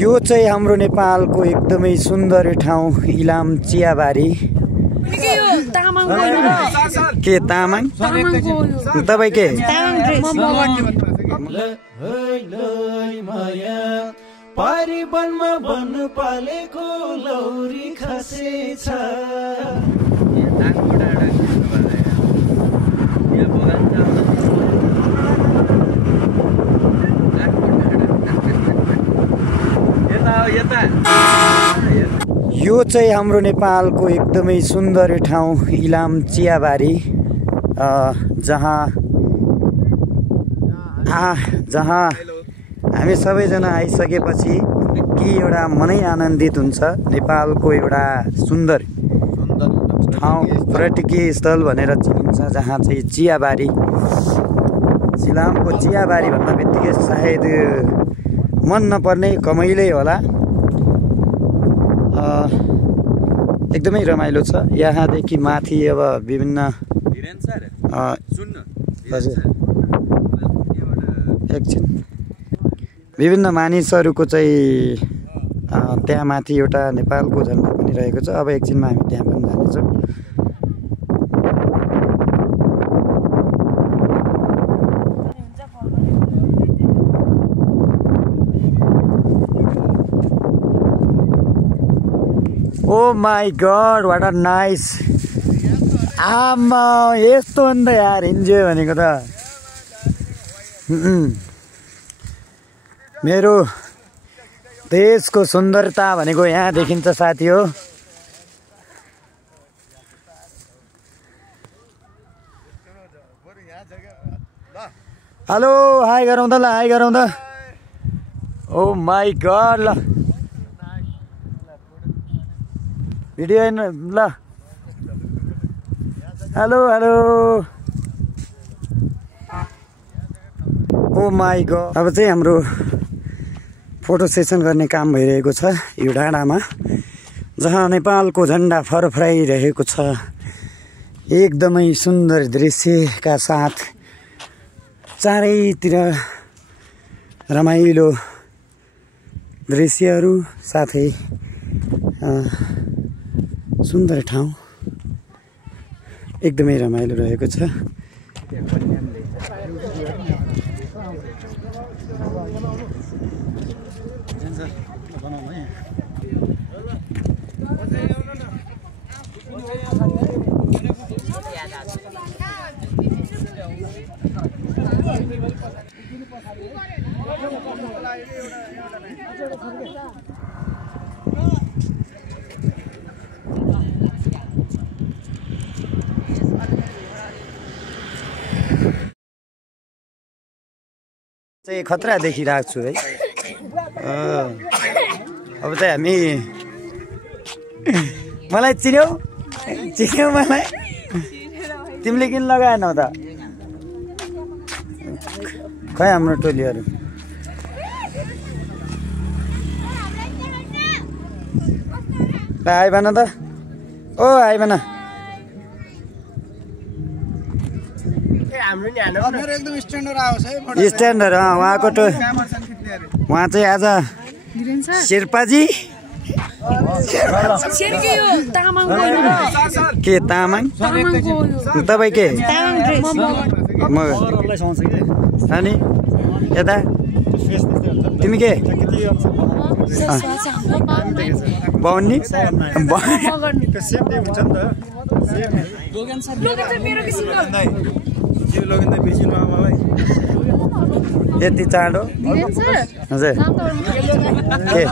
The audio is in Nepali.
यो चाहिँ हाम्रो नेपालको एकदमै सुन्दर ठाउँ इलाम चियाबारी। के तामाङ तपाईँ के परिवनमा बन्न पालेको लौरी खसेछ। यो चाहिँ हाम्रो नेपालको एकदमै सुन्दर ठाउँ इलाम चियाबारी, जहाँ हामी सबैजना आइसकेपछि कि एउटा मनै आनन्दित हुन्छ। नेपालको एउटा सुन्दर ठाउँ पर्यटकीय स्थल भनेर चिनिन्छ, जहाँ चाहिँ चियाबारी, इलामको चियाबारी भन्दा बित्तिकै सायद मन नपर्ने कमैलै होला। एकदमै रमाइलो छ। यहाँदेखि माथि अब विभिन्न एकछिन विभिन्न मानिसहरूको चाहिँ त्यहाँ माथि एउटा नेपालको झन्डा पनि रहेको छ। अब एकछिनमा हामी त्यहाँ पनि जानेछौँ। Oh my God, what a nice. आमा यस्तो हो नि त यार, इन्जोय भनेको त। मेरो देशको सुन्दरता भनेको यहाँ देखिन्छ साथी हो। हेलो, हाई गरौँ त ल, हाई गरौँ त। ओ माई गॉड, ल भिडियो ल। Hello hello, oh my god. अब चाहिँ हाम्रो फोटो सेसन गर्ने काम भइरहेको छ यो डाँडामा, जहाँ नेपालको झन्डा फरफराइरहेको छ। एकदमै सुन्दर दृश्यका साथ चारैतिर रमाइलो दृश्यहरू साथै सुन्दर ठाउँ एकदमै रमाइलो रहेको छ। चाहिँ खतरा देखिरहेको छु है। अब चाहिँ हामी, मलाई चिन्यौ मलाई, तिमीले किन लगाएनौ त? खै हाम्रो टोलीहरू आइ भन त। ओ आइ भन। स्ट्यान्डर उहाँको उहाँ चाहिँ आज शेर्पाजी के तामाङ तपाईँ के अनि यता तिमी के बाउन्नी यति चाँडो हजुर के